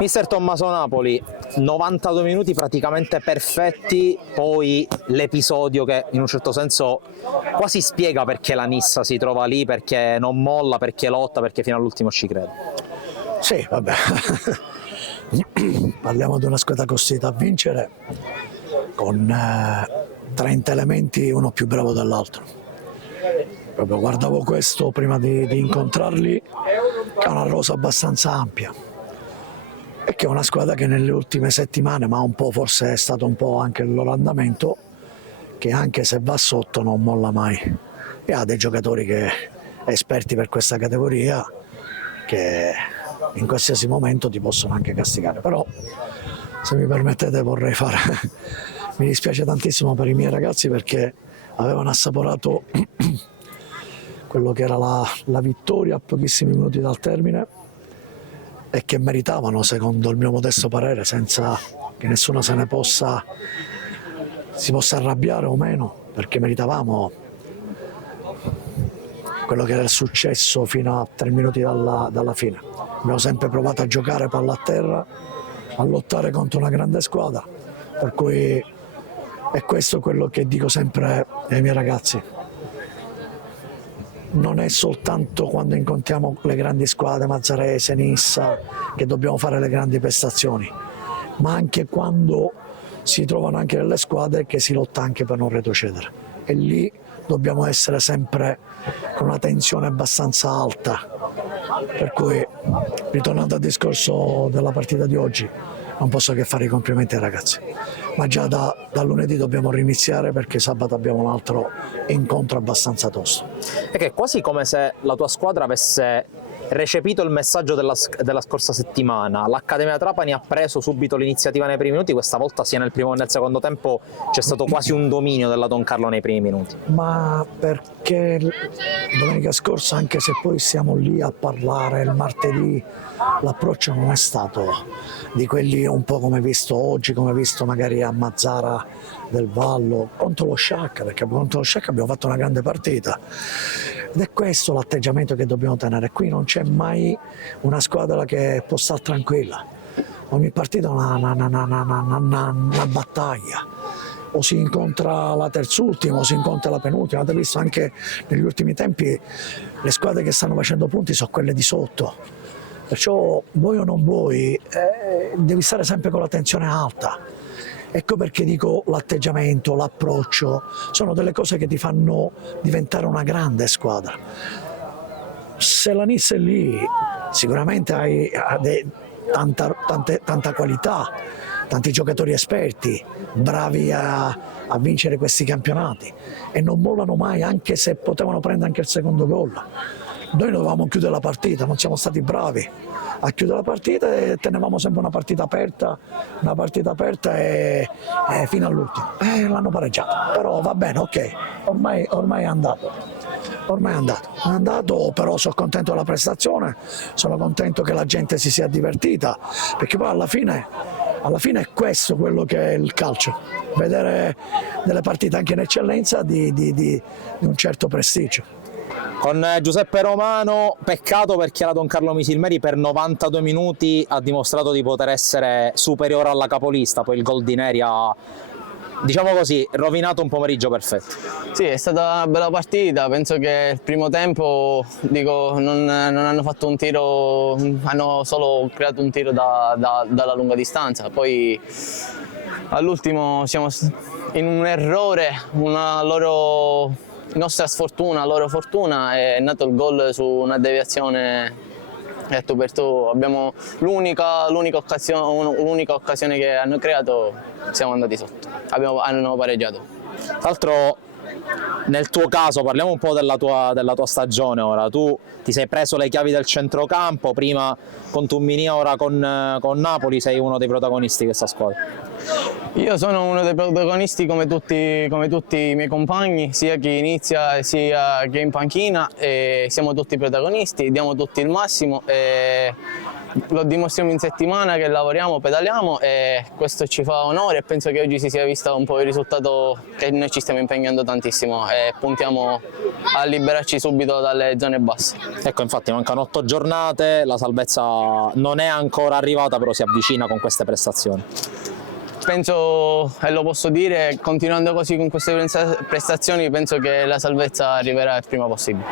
Mister Tommaso Napoli, 92 minuti praticamente perfetti, poi l'episodio che in un certo senso quasi spiega perché la Nissa si trova lì, perché non molla, perché lotta, perché fino all'ultimo ci crede. Sì, vabbè, parliamo di una squadra costruita a vincere con 30 elementi, uno più bravo dell'altro. Proprio guardavo questo prima di incontrarli, che è una rosa abbastanza ampia e che è una squadra che nelle ultime settimane, ma un po' forse è stato un po' anche il loro andamento, che anche se va sotto non molla mai e ha dei giocatori esperti per questa categoria che in qualsiasi momento ti possono anche castigare. Però se mi permettete vorrei fare mi dispiace tantissimo per i miei ragazzi perché avevano assaporato quello che era la vittoria a pochissimi minuti dal termine e che meritavano, secondo il mio modesto parere, senza che nessuno si possa arrabbiare o meno, perché meritavamo quello che era il successo fino a 3 minuti dalla fine. Abbiamo sempre provato a giocare palla a terra, a lottare contro una grande squadra, per cui è questo quello che dico sempre ai miei ragazzi. Non è soltanto quando incontriamo le grandi squadre, Mazzarese, Nissa, che dobbiamo fare le grandi prestazioni, ma anche quando si trovano anche delle squadre che si lotta anche per non retrocedere. E lì dobbiamo essere sempre con una tensione abbastanza alta. Per cui, ritornando al discorso della partita di oggi, non posso che fare i complimenti ai ragazzi, ma già da lunedì dobbiamo riniziare perché sabato abbiamo un altro incontro abbastanza tosto. È che è quasi come se la tua squadra avesse recepito il messaggio della scorsa settimana. L'Accademia Trapani ha preso subito l'iniziativa nei primi minuti, questa volta sia nel primo che nel secondo tempo c'è stato quasi un dominio della Don Carlo nei primi minuti. Ma perché domenica scorsa, anche se poi siamo lì a parlare il martedì, l'approccio non è stato di quelli un po' come visto oggi, come visto magari a Mazzara del Vallo contro lo Sciacca, perché contro lo Sciacca abbiamo fatto una grande partita ed è questo l'atteggiamento che dobbiamo tenere. Qui non c'è mai una squadra che può stare tranquilla, ogni partita è una battaglia, o si incontra la terzultima o si incontra la penultima. Avete visto anche negli ultimi tempi le squadre che stanno facendo punti sono quelle di sotto, perciò vuoi o non vuoi devi stare sempre con la tensione alta. Ecco perché dico l'atteggiamento, l'approccio sono delle cose che ti fanno diventare una grande squadra. Se la Nissa è lì sicuramente ha tanta qualità, tanti giocatori esperti, bravi a vincere questi campionati e non mollano mai, anche se potevano prendere anche il secondo gol. Noi dovevamo chiudere la partita, non siamo stati bravi a chiudere la partita e tenevamo sempre una partita aperta e fino all'ultimo. L'hanno pareggiato, però va bene, ok, ormai è andato. Ormai è andato, però sono contento della prestazione, sono contento che la gente si sia divertita, perché poi alla fine è questo quello che è il calcio, vedere delle partite anche in eccellenza di un certo prestigio. Con Giuseppe Romano, peccato perché la Don Carlo Misilmeri per 92 minuti ha dimostrato di poter essere superiore alla capolista, poi il gol di Neri ha, diciamo così, rovinato un pomeriggio perfetto. Sì, è stata una bella partita, penso che il primo tempo non hanno fatto un tiro, hanno solo creato un tiro dalla lunga distanza, poi all'ultimo siamo in un errore, una nostra sfortuna, loro fortuna, è nato il gol su una deviazione e tu per tu. Abbiamo l'unica occasione che hanno creato, siamo andati sotto, hanno pareggiato. Tra l'altro nel tuo caso parliamo un po' della tua stagione ora, tu ti sei preso le chiavi del centrocampo, prima con Tumminia, ora con Napoli, sei uno dei protagonisti di questa squadra. Io sono uno dei protagonisti come tutti i miei compagni, sia chi inizia sia chi è in panchina, e siamo tutti protagonisti, diamo tutti il massimo e lo dimostriamo in settimana che lavoriamo, pedaliamo e questo ci fa onore e penso che oggi si sia visto un po' il risultato che noi ci stiamo impegnando tantissimo e puntiamo a liberarci subito dalle zone basse. Ecco, infatti mancano 8 giornate, la salvezza non è ancora arrivata, però si avvicina con queste prestazioni. Penso, e lo posso dire, continuando così con queste prestazioni, penso che la salvezza arriverà il prima possibile.